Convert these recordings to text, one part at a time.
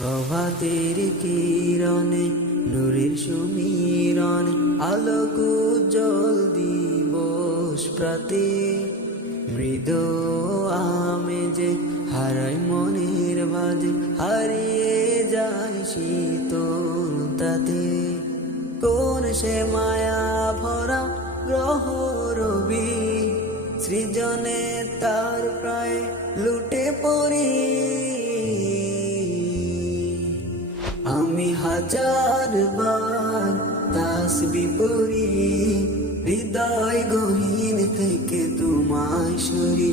প্রভাতের কিরণে নূরের সুমিরণে আলোক উজ্জ্বল দিবস প্রাতে মৃদু আমেজে হারাই মনের বাজে হারিয়ে যায় শীতল তাতে কোন সে মায়া ভরা গ্রহ রবি সৃজনে তার প্রায় লুটে পড়ি আমি হাজার বার তাসবিহ পড়ি হৃদয় গহীন থেকে তোমায় সরি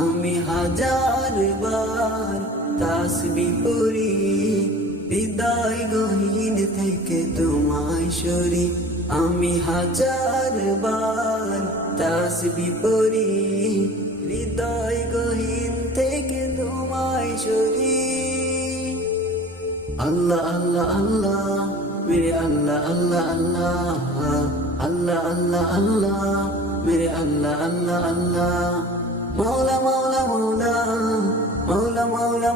আমি হাজার বার তাসবিহ পড়ি হৃদয় গহীন থেকে তোমায় সরি আমি হাজার বার তাসবিহ পড়ি হৃদয় গহীন থেকে তোমায় সরি আল্লাহ আল্লাহ আল্লাহ মেরে আল্লাহ আল্লাহ আল্লাহ আল্লাহ আল্লাহ আল্লাহ মেরে আল্লাহ আল্লাহ আল্লাহ মৌলা মৌলা মৌলা মৌলা মৌলা